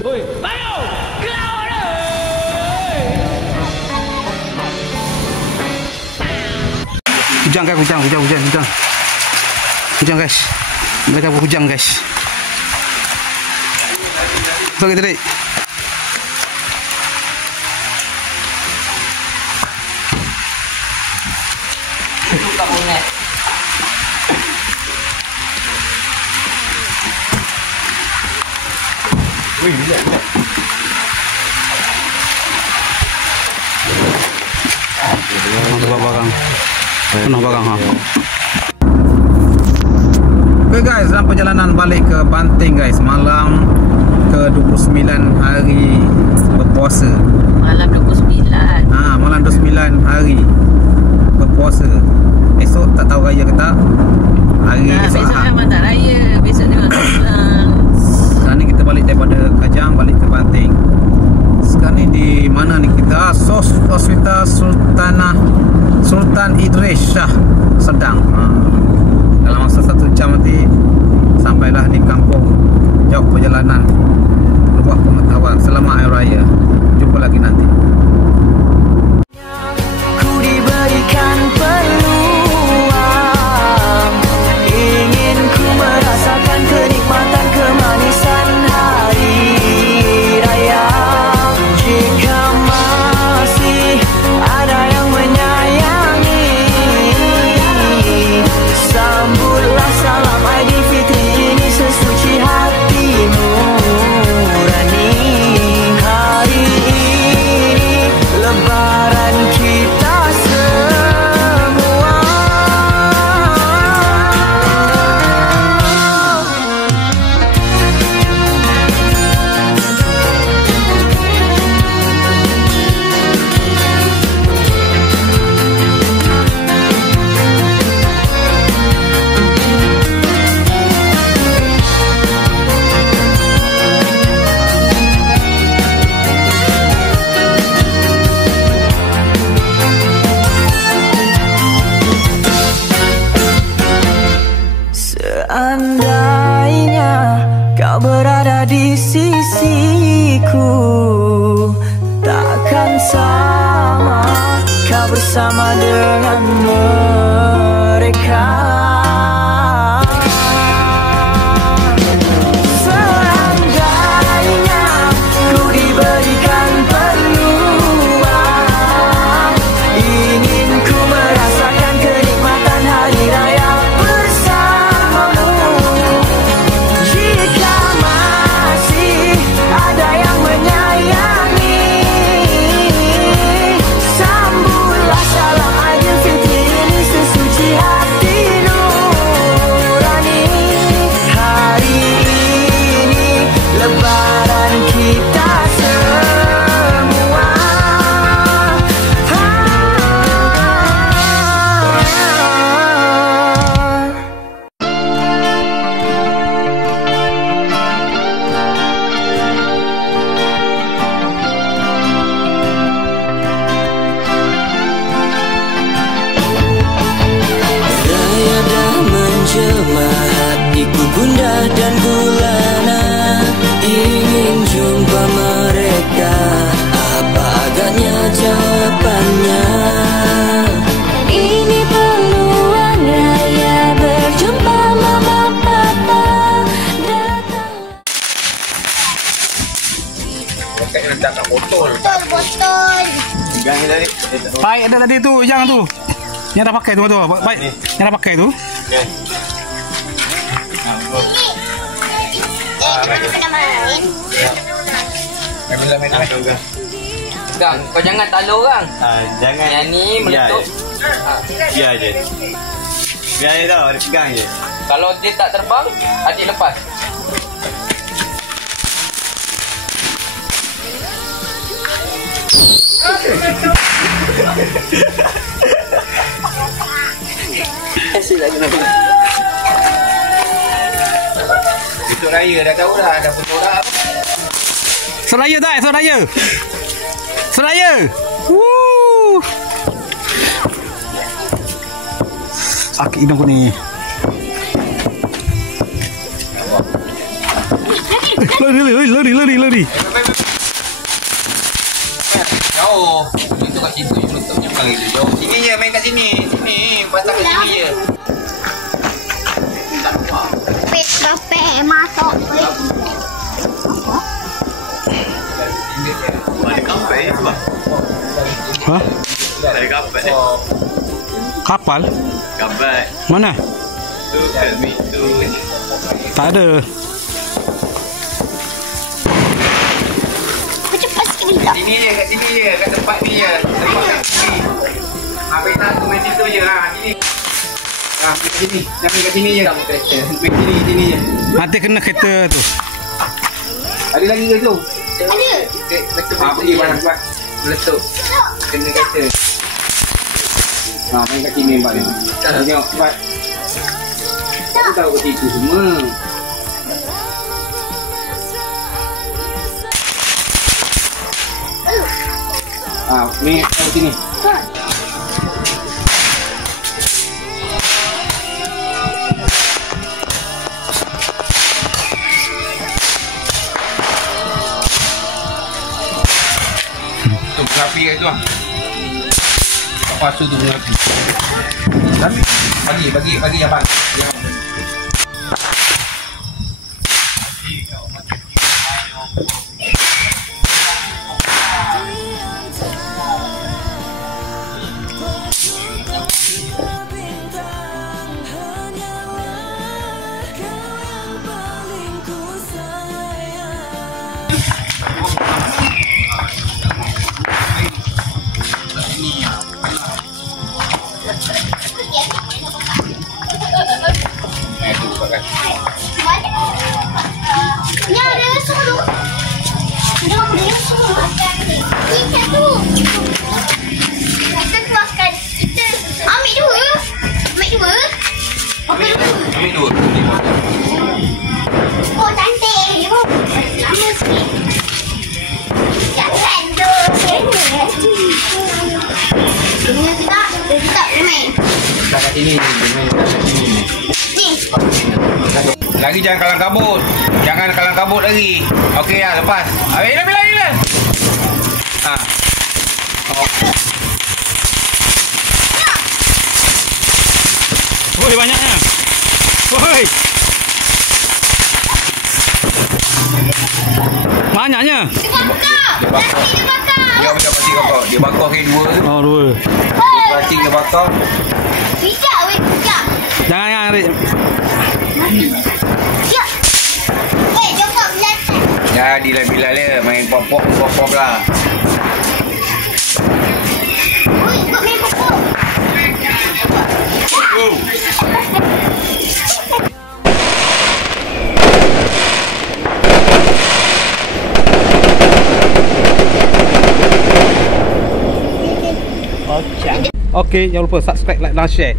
Oi, ayo! Kelawan dah! Hujan guys, hujan guys. Mereka berhujang guys. Sorry tadi. Tak boleh. Wih, bila? Penuh barang ha. Okay guys, dalam perjalanan balik ke Banting guys, malam ke 29 hari berpuasa. Malam 29. Malam 29 hari berpuasa. Esok tak tahu raya ke tak. Hari esok besok memang tak raya. Besok tengok pulang. Sekarang ni kita balik daripada Kajang balik ke Banting. Sekarang ni di mana ni kita? Hospital Sultan Idris Shah Sedang. Dalam masa 1 jam nanti sampailah di kampung. Jauh perjalanan, luar pengetahuan. Selamat Hari Raya. Jumpa lagi nanti. Ku diberikan peluang, ingin ku merasakan kenikmatan kemanisan hari raya. Jika masih ada yang menyayangi, sambutlah salam Aidilfitri ini sesuci hati nurani. Hari ini lebaran kita semua. Seandainya kau berada di sisiku, takkan sama kau bersama dengan mereka. Seandainya ku diberikan peluang, ingin ku merasakan kenikmatan hari raya. Hatiku gundah dan gulana, ingin jumpa mereka. Apa agaknya jawabannya? Ini peluang raya berjumpa mama papa. Pakai letak kat botol. Botol. Pegang tadi. Baik ada tadi tu, yang tu. Yang dah pakai tu. Baik. Yang dah pakai tu. Okey. Kena main. Main juga. Gang, kau jangan talu orang. Jangan. Yang ni meletup. Biar je. Biar je tau, dia pegang je. Kalau dia tak terbang, adik lepas. Besok raya dah tahu dah, dah betul dah. Seraya tak? Seraya. Seraya. Sakit hidung aku ni. Lari. Jauh. Itu kat situ je letaknya bukan lagi jauh. Sini je, main kat sini. Sini, pasang kat sini je. Bape masuk. Ada kapal ni tu. Hah? Ada kapal ni. Kapal? Kapal. Mana? Tu kami tu. Tak ada. Kau cepat sikit minta. Sini je, kat sini je. Kat tempat ni je. Tempat kat sini. Habis tak tu main situ je. Sini. Main kat sini. Jangan main kat sini je. Main sini je. Nanti kena kereta tu. Ada lagi ke tu? Ada. Pergi barang buat. Meletup. Kena kata. Main kat sini Mbak ni. Tengok Mbak. Aku tahu kat situ semua. Ni kat sini. Tu berapi kat tu lah. Lepas tu berapi. Bagi abang. Ni ada suruh. Ada suruh. Kita tu. Kita keluarkan. Kita ambil dua. Ambil dua. Oh cantik. Lama sikit. Jangan tu. Dia tak main. Kat sini. Ni. Lagi jangan kalang kabut. Jangan kalang kabut lagi. Okey lah, lepas. Bila. Woi, banyaknya. Woi. Banyaknya. Dia bakar. Dia macam pasti bakar. Dia bakar ke dua tu. Oh, dua. Pasti dia bakar. Bijak weh, bijak. Jangan Arik. Ya. Jompa belakang. Jadilah Bilal dia main pop-pop lah. Oi, ikut main pokok. Okey, jangan lupa subscribe, like dan share.